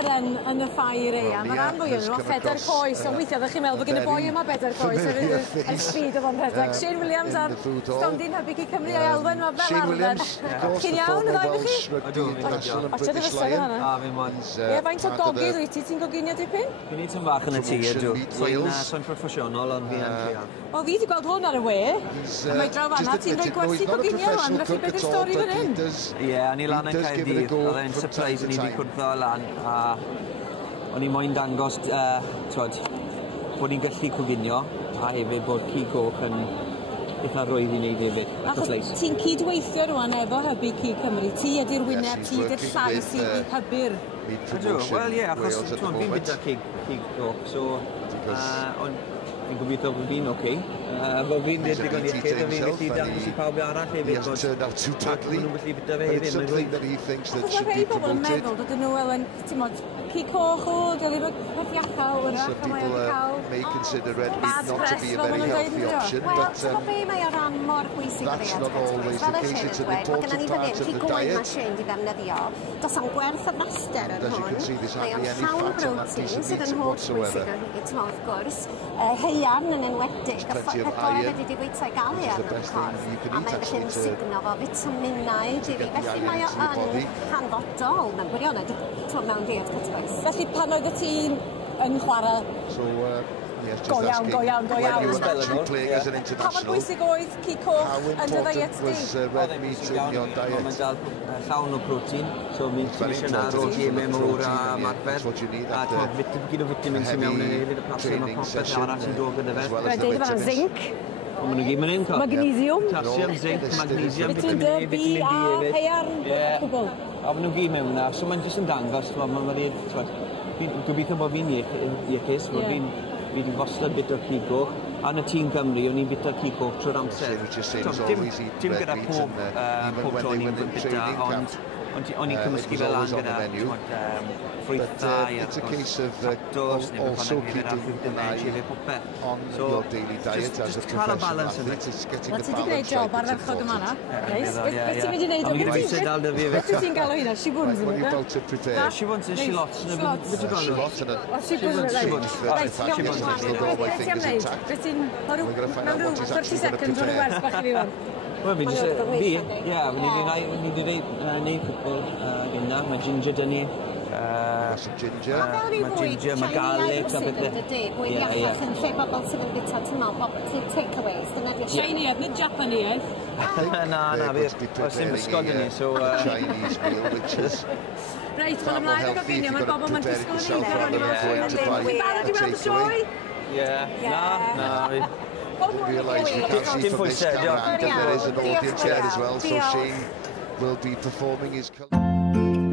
bedair yn y ffair eia. Mae'r rhan fwy yn nhw, bedair coes. Ond weithiau, ddech chi'n meddwl bod gen y boi yma bedair coes. Yn speed oedd o'n rhedeg. Shane Williams a'r stondin hybu Ci Cymru a Elfen. Shane Williams, chi'n iawn, y ddau chi? Ydw, o, ti'n ddysgu hwnna? A, fi moyn. Ie, faint o gogydd wyt ti? Ti'n goginio dipyn? Fi'n ei tyn bach yn y tŷ, ydw. So'n proffesiynol, ond fi yn clean. O, fi wedi gweld hwn ar y we. Mae draw fanna, ti'n rhoi gwersi goginio rwan, felly beth yw'r stori fan hyn? Ie, o'n i lan yn Caerdydd, oedd e'n surprise o'n i wedi cwrdd o lan, a o'n i moyn dangos, bod ni'n gallu coginio, a hefyd bod ci coch yn eitha rwydd i wneud hefyd. Achos ti'n cydweithio rwan efo hybu Ci Cymru, ti ydy'r wyneb, ti ydy'r llais i hybu'r. Ydw, wel ie, achos fi'n byta ci coch, so fi'n gobeithio bod fi'n oce. Bod fi'n dweud digon iechyd, a fi'n gallu dangos i pawb arall hefyd. Bod nhw'n gallu byta fe hefyd. Achos mae rhai pobl yn meddwl dydyn nhw fel yn, ti'n modd, ci coch o, dwi ddim yn peth iachal, wrach, a mae o'n cael bad press, fel maen nhw'n dweud yn dweud. Wel, ti'n be mae o ran mor bwysig ar ei advertis. Fel y Shane yn dweud, mae gennym ni fan hyn, ci gwyn mae Shane di ddefnyddio. Does am gwerth y master yn hwn. Mae o'n llawn protein sydd yn holl bwysig ar hyd, wrth gwrs. Heian yn enwedig, y ffordd pethau wedi bwyta i gael heian yn y corff. A mae'n felly'n signo fo fitaminau i fi. Felly mae o yn hanfodol mewn gwirionedd mewn diet cytbwys. Felly pan oedd y ti'n yn chwarae go iawn. Pa mor bwysig oedd ci coch yn dy ddiet di? Mae'n dal llawn o protein, so mi'n eisiau na roi gemau mawr a marfer. A gyd o vitamins sy'n mewn yn hefyd, y plasma, mae popeth arall sy'n dod gyda fe. Mae'n dweud fan zinc. Mae nhw'n gyd yn Magnesium. Calcium, zinc, magnesium, vitamin D, vitamin D hefyd. Heiar, cwbl. A maen nhw'n gyd mewn na, so mae'n jyst yn dangos, fi'n gobeithio bod fi'n iechus, bod fi wedi wastad bit o'r ci coch. A yn y tîm Cymru, o'n i'n bita ci coch trwy'r amser. Dim gyda pob tro ni'n bita, ond o'n i'n cymysgu fel lan gyda ffrwythau a'r ffactors, neu beth bynnag hefyd, a ffrwythau veg hefyd popeth. So, just cael y balans yn it. Wel, ti wedi gwneud job ar ferchog yma na. Beth ti'n mynd i wneud? A mi gyda fi dal dy fi Beth ti'n galw hynna? Shibuns yn ydw? Shibuns yn shilots. Shibuns. Beth ti'n wneud? Beth ti'n... Mewn rhyw 30 seconds o'r wers bach i fi fan. Wel, fi wedi gwneud cwpl yna, mae ginger dyn ni. Mae ginger, mae garlic a bethau. Mwy iachach yn lle bobl sydd yn bita takeaways. Shiny, nid Japanese. Na, oes ddim bysgod yn ni, so... Reit, fel ymlaen o goginio, mae bobl mae'n disgwyl yn ei. Ti'n barod i weld y sioe? Ie, na. Realise we can't see from this camera that there is an audience here as well, so Shane will be performing his colour.